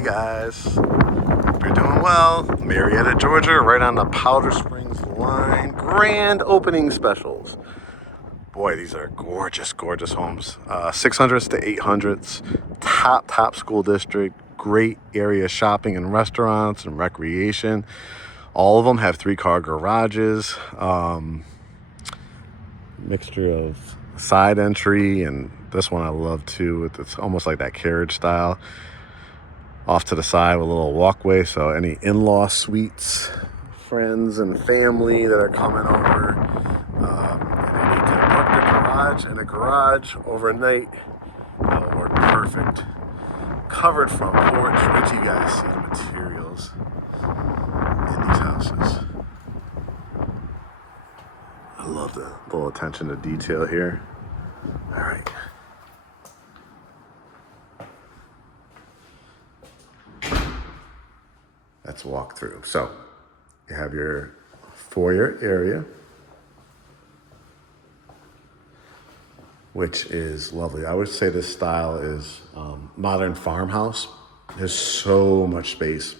Hey guys, hope you're doing well. Marietta, Georgia, right on the Powder Springs line. Grand opening specials. Boy, these are gorgeous, gorgeous homes. 600s to 800s, top school district, great area shopping and restaurants and recreation. All of them have 3-car garages, mixture of side entry, and this one I love too. It's almost like that carriage style. Off to the side with a little walkway, so any in-law suites, friends and family that are coming over, and they need to park their garage in a garage overnight, that'll work perfect. Covered front porch. Wait till you guys see the materials in these houses. I love the little attention to detail here. All right. Let's walk through. So you have your foyer area, which is lovely. I would say this style is modern farmhouse. There's so much space.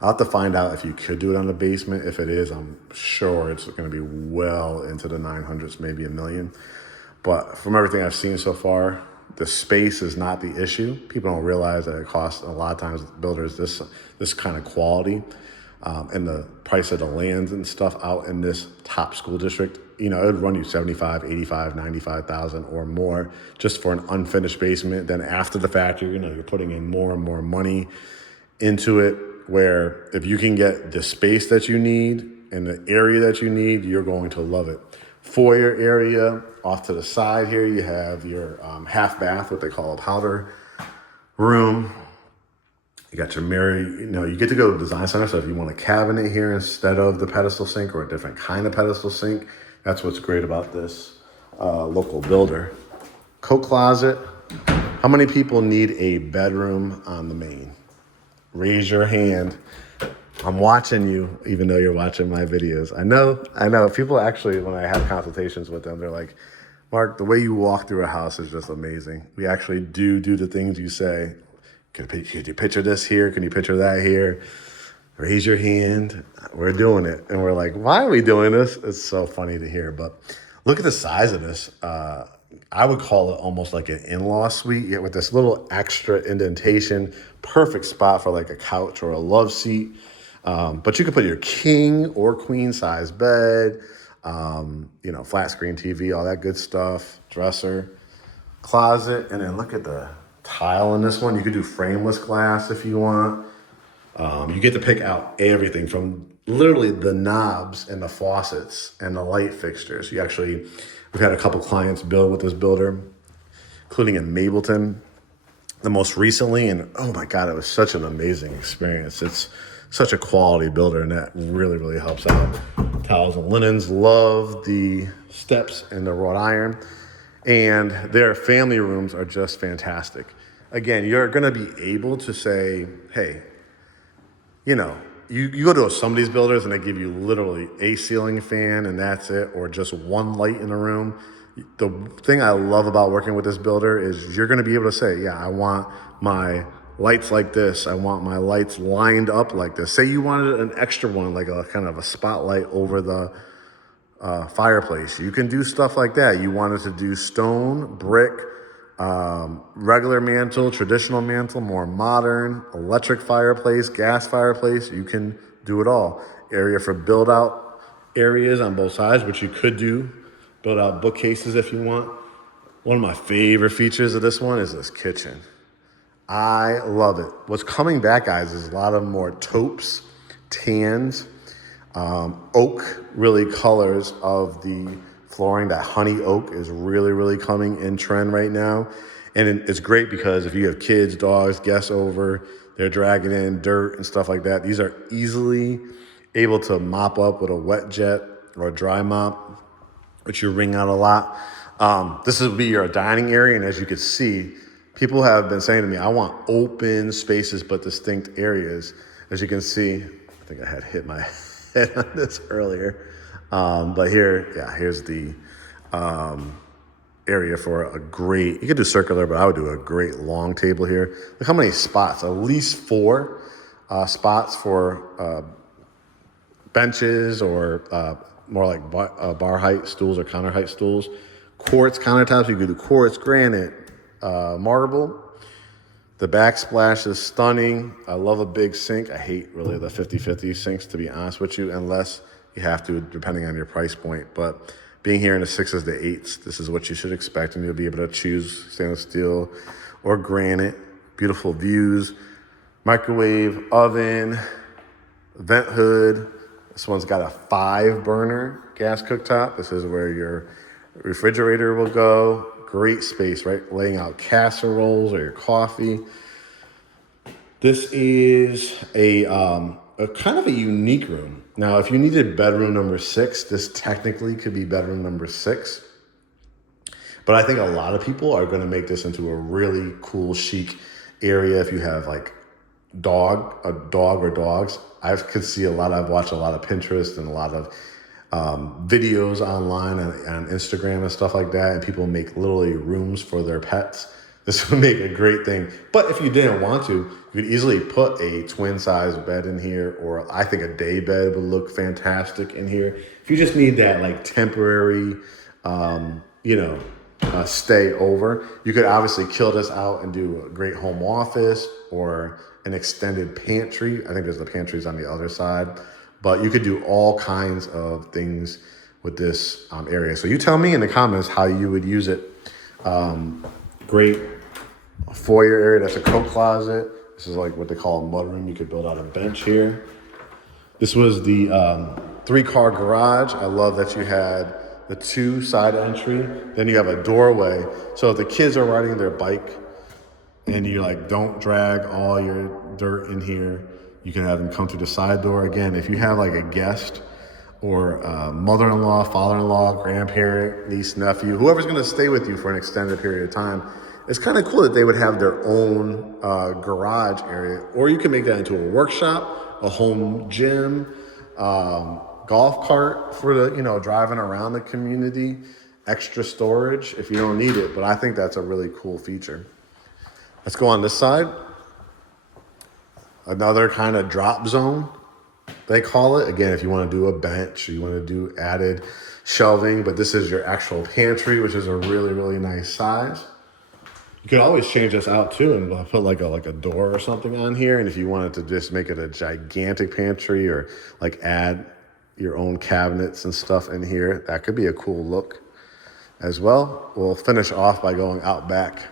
I'll have to find out if you could do it on the basement. If it is, I'm sure it's going to be well into the 900s, maybe $1 million. But from everything I've seen so far, the space is not the issue. People don't realize that it costs a lot of times builders this kind of quality, and the price of the land and stuff out in this top school district. You know, it would run you 75, 85, 95,000 or more just for an unfinished basement. Then after the fact, you're putting in more and more money into it. Where if you can get the space that you need and the area that you need, you're going to love it. Foyer area off to the side here, you have your half bath, what they call a powder room. You got your mirror. You get to go to the design center. So if you want a cabinet here instead of the pedestal sink or a different kind of pedestal sink, that's what's great about this local builder. Coat closet. How many people need a bedroom on the main? Raise your hand. I'm watching you, even though you're watching my videos. I know. People actually, when I have consultations with them, they're like, Mark, the way you walk through a house is just amazing. We actually do the things you say. Could you picture this here? Can you picture that here? Raise your hand. We're doing it. And we're like, why are we doing this? It's so funny to hear. But look at the size of this. I would call it almost like an in-law suite, yet with this little extra indentation. Perfect spot for like a couch or a love seat. But you could put your king or queen size bed, flat screen TV, all that good stuff, dresser, closet, and then look at the tile in this one. You could do frameless glass if you want. You get to pick out everything from literally the knobs and the faucets and the light fixtures. We've had a couple clients build with this builder, including in Mableton, the most recently, and oh my God, it was such an amazing experience. It's such a quality builder, and that really, really helps out. Towels and linens, love the steps and the wrought iron, and their family rooms are just fantastic. Again, you're gonna be able to say, hey, you go to some of these builders and they give you literally a ceiling fan and that's it, or just one light in the room. The thing I love about working with this builder is you're going to be able to say, yeah, I want my lights like this. I want my lights lined up like this. Say you wanted an extra one, like a kind of a spotlight over the fireplace. You can do stuff like that. You wanted to do stone, brick, regular mantle, traditional mantle, more modern, electric fireplace, gas fireplace. You can do it all. Area for build out areas on both sides, which you could do. Build out bookcases if you want. One of my favorite features of this one is this kitchen. I love it. What's coming back, guys, is a lot of more taupes, tans, oak really colors of the flooring. That honey oak is really, really coming in trend right now. And it's great because if you have kids, dogs, guests over, they're dragging in dirt and stuff like that. These are easily able to mop up with a wet jet or a dry mop, which you wring out a lot. This will be your dining area. And as you can see, people have been saying to me, I want open spaces but distinct areas. As you can see, I think I had hit my head on this earlier. But here's the area for a great, you could do circular, but I would do a great long table here. Look how many spots, at least 4 spots for benches or more like bar height stools or counter height stools. Quartz countertops, you could do quartz, granite, marble. The backsplash is stunning. I love a big sink. I hate really the 50-50 sinks, to be honest with you, unless you have to, depending on your price point. But being here in the 6s to 8s, this is what you should expect, and you'll be able to choose stainless steel or granite. Beautiful views, microwave, oven, vent hood. This one's got a 5-burner gas cooktop. This is where your refrigerator will go. Great space, right? Laying out casseroles or your coffee. This is a kind of a unique room. Now, if you needed bedroom number 6, this technically could be bedroom number 6. But I think a lot of people are going to make this into a really cool, chic area. If you have like a dog or dogs, I could see I've watched a lot of Pinterest and a lot of videos online and Instagram and stuff like that, and people make literally rooms for their pets. This would make a great thing. But if you didn't want to, you could easily put a twin size bed in here, or I think a day bed would look fantastic in here. If you just need that like temporary, stay over, you could obviously kill this out and do a great home office or an extended pantry. I think there's the pantries on the other side. But you could do all kinds of things with this area. So you tell me in the comments how you would use it. Great foyer area. That's a coat closet. This is like what they call a mudroom. You could build out a bench here. This was the 3-car garage. I love that you had the 2 side entry. Then you have a doorway. So if the kids are riding their bike and you like don't drag all your dirt in here, you can have them come through the side door. Again, if you have like a guest or mother-in-law, father-in-law, grandparent, niece, nephew, whoever's going to stay with you for an extended period of time, it's kind of cool that they would have their own garage area. Or you can make that into a workshop, a home gym, golf cart for the, driving around the community, extra storage if you don't need it. But I think that's a really cool feature. Let's go on this side. Another kind of drop zone, they call it. Again, if you want to do a bench, or you want to do added shelving, but this is your actual pantry, which is a really, really nice size. You could always change this out too and put like a door or something on here. And if you wanted to just make it a gigantic pantry or like add your own cabinets and stuff in here, that could be a cool look as well. We'll finish off by going out back.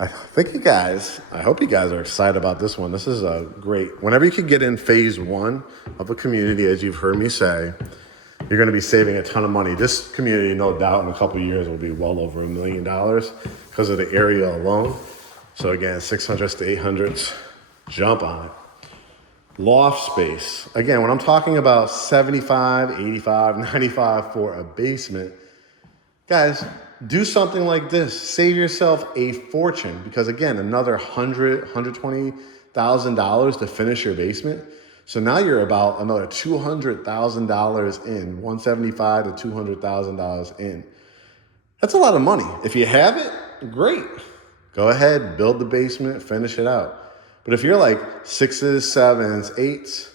I hope you guys are excited about this one. This is a great, whenever you could get in phase 1 of a community, as you've heard me say, you're going to be saving a ton of money. This community, no doubt, in a couple of years will be well over $1 million because of the area alone. So again, 600s to 800s, jump on it. Loft space. Again, when I'm talking about 75, 85, 95 for a basement, guys, do something like this. Save yourself a fortune because, again, another $100,000, $120,000 to finish your basement. So now you're about another $200,000 in, $175,000 to $200,000 in. That's a lot of money. If you have it, great. Go ahead, build the basement, finish it out. But if you're like 6s, 7s, 8s,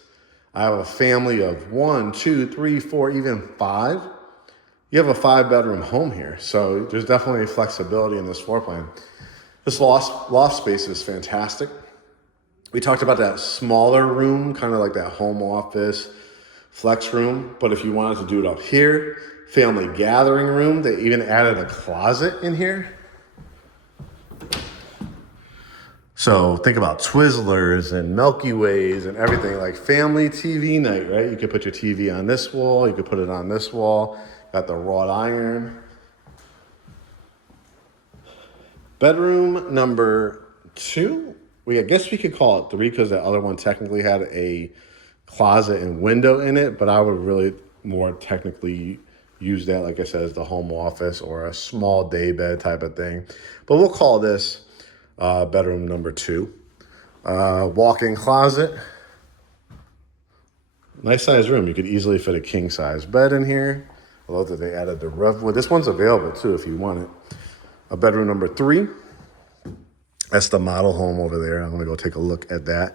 I have a family of 1, 2, 3, 4, even 5. You have a 5-bedroom home here, so there's definitely flexibility in this floor plan. This loft space is fantastic. We talked about that smaller room, kind of like that home office flex room, but if you wanted to do it up here, family gathering room, they even added a closet in here. So think about Twizzlers and Milky Ways and everything, like family TV night, right? You could put your TV on this wall, you could put it on this wall. Got the wrought iron. Bedroom number 2. I guess we could call it 3 because the other one technically had a closet and window in it, but I would really more technically use that, like I said, as the home office or a small day bed type of thing. But we'll call this bedroom number 2. Walk-in closet. Nice size room. You could easily fit a king size bed in here. I love that they added the Revwood. This one's available too if you want it. A bedroom number 3. That's the model home over there. I'm gonna go take a look at that.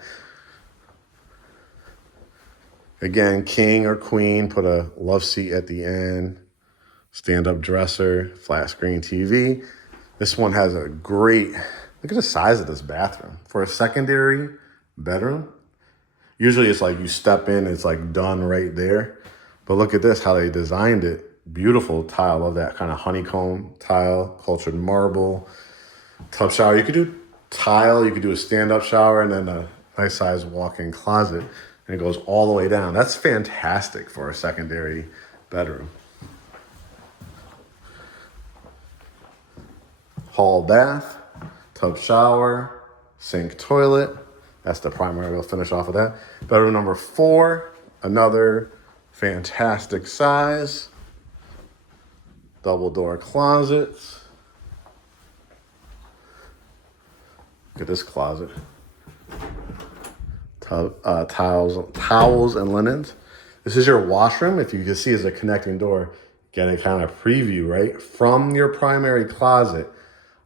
Again, king or queen, put a love seat at the end, stand-up dresser, flat screen TV. This one has a great, look at the size of this bathroom. For a secondary bedroom, usually it's like you step in, it's like done right there. But look at this, how they designed it. Beautiful tile, love that kind of honeycomb tile, cultured marble, tub shower. You could do tile, you could do a stand-up shower, and then a nice size walk-in closet. And it goes all the way down. That's fantastic for a secondary bedroom. Hall bath, tub shower, sink toilet. That's the primary. We'll finish off with that. Bedroom number 4, another fantastic size. Double door closets. Look at this closet. Towels and linens. This is your washroom. If you can see, as a connecting door, get a kind of preview, right? From your primary closet.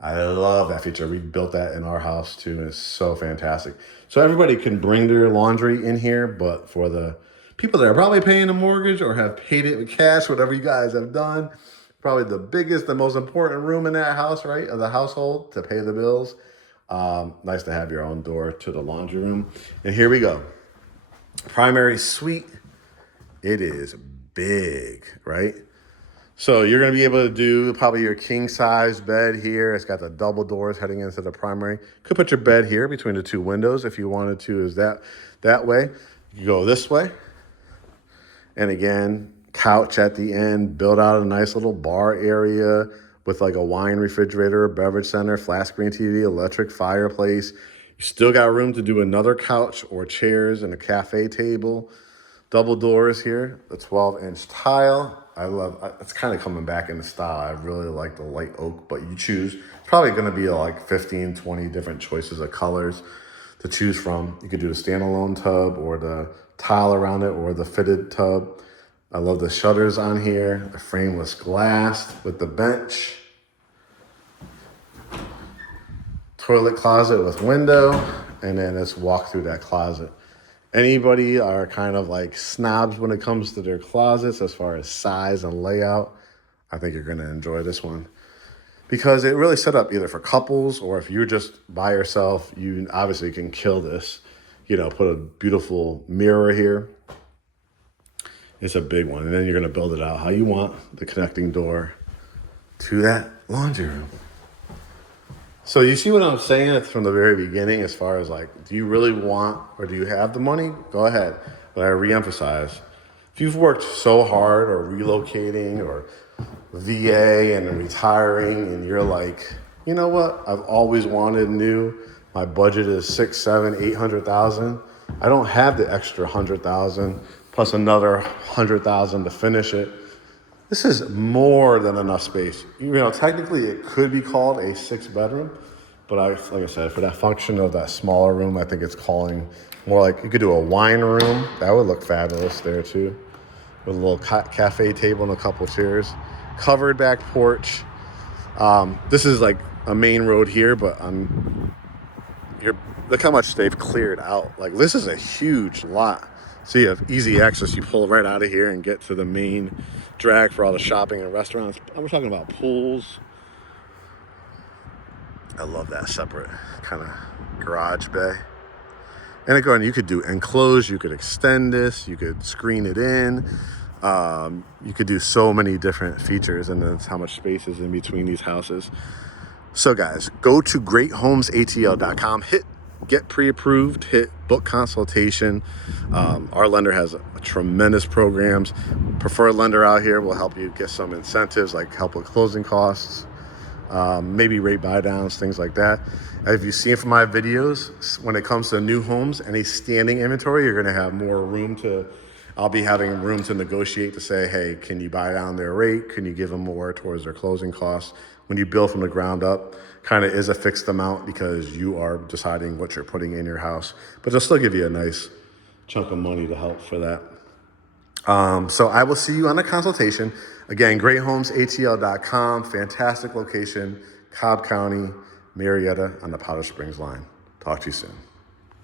I love that feature. We built that in our house too, and it's so fantastic. So everybody can bring their laundry in here, but for the people that are probably paying a mortgage or have paid it with cash, whatever you guys have done, probably the biggest, the most important room in that house, right, of the household to pay the bills. Nice to have your own door to the laundry room. And here we go. Primary suite. It is big, right? So you're going to be able to do probably your king size bed here. It's got the double doors heading into the primary. Could put your bed here between the 2 windows if you wanted to, is that way. You go this way. And again, couch at the end, build out a nice little bar area with like a wine refrigerator, a beverage center, flat screen TV, electric fireplace. You still got room to do another couch or chairs and a cafe table. Double doors here, the 12-inch tile. I love, it's kind of coming back into style. I really like the light oak, but you choose. It's probably gonna be like 15, 20 different choices of colors to choose from. You could do a standalone tub or the tile around it or the fitted tub. I love the shutters on here, the frameless glass with the bench. Toilet closet with window, and then let's walk through that closet. Anybody are kind of like snobs when it comes to their closets as far as size and layout, I think you're gonna enjoy this one. Because it really set up either for couples or if you're just by yourself, you obviously can kill this. You know, put a beautiful mirror here. It's a big one. And then you're going to build it out how you want, the connecting door to that laundry room. So you see what I'm saying? It's from the very beginning as far as like, do you really want or do you have the money? Go ahead. But I reemphasize, if you've worked so hard or relocating or VA and retiring and you're like, you know what? I've always wanted new. My budget is 6, 7, 800,000. I don't have the extra 100,000 plus another 100,000 to finish it. This is more than enough space. You know, technically it could be called a 6-bedroom, but like I said, for that function of that smaller room, I think it's calling more like, you could do a wine room. That would look fabulous there too. With a little cafe table and a couple chairs. Covered back porch. This is like a main road here, but look how much they've cleared out. Like, this is a huge lot. So you have easy access. You pull right out of here and get to the main drag for all the shopping and restaurants. We're talking about pools. I love that separate kind of garage bay. And again, you could do enclosed, you could extend this, you could screen it in. You could do so many different features, and that's how much space is in between these houses. So guys, go to greathomesatl.com, hit get pre-approved, hit book consultation. Our lender has tremendous programs. Preferred lender out here will help you get some incentives, like help with closing costs, maybe rate buy downs, things like that. If you've seen from my videos, when it comes to new homes, any standing inventory, you're gonna have more room to, I'll be having room to negotiate to say, hey, can you buy down their rate? Can you give them more towards their closing costs? When you build from the ground up, kind of is a fixed amount because you are deciding what you're putting in your house, but they'll still give you a nice chunk of money to help for that. So I will see you on the consultation. Again, greathomesatl.com, fantastic location, Cobb County, Marietta on the Powder Springs line. Talk to you soon.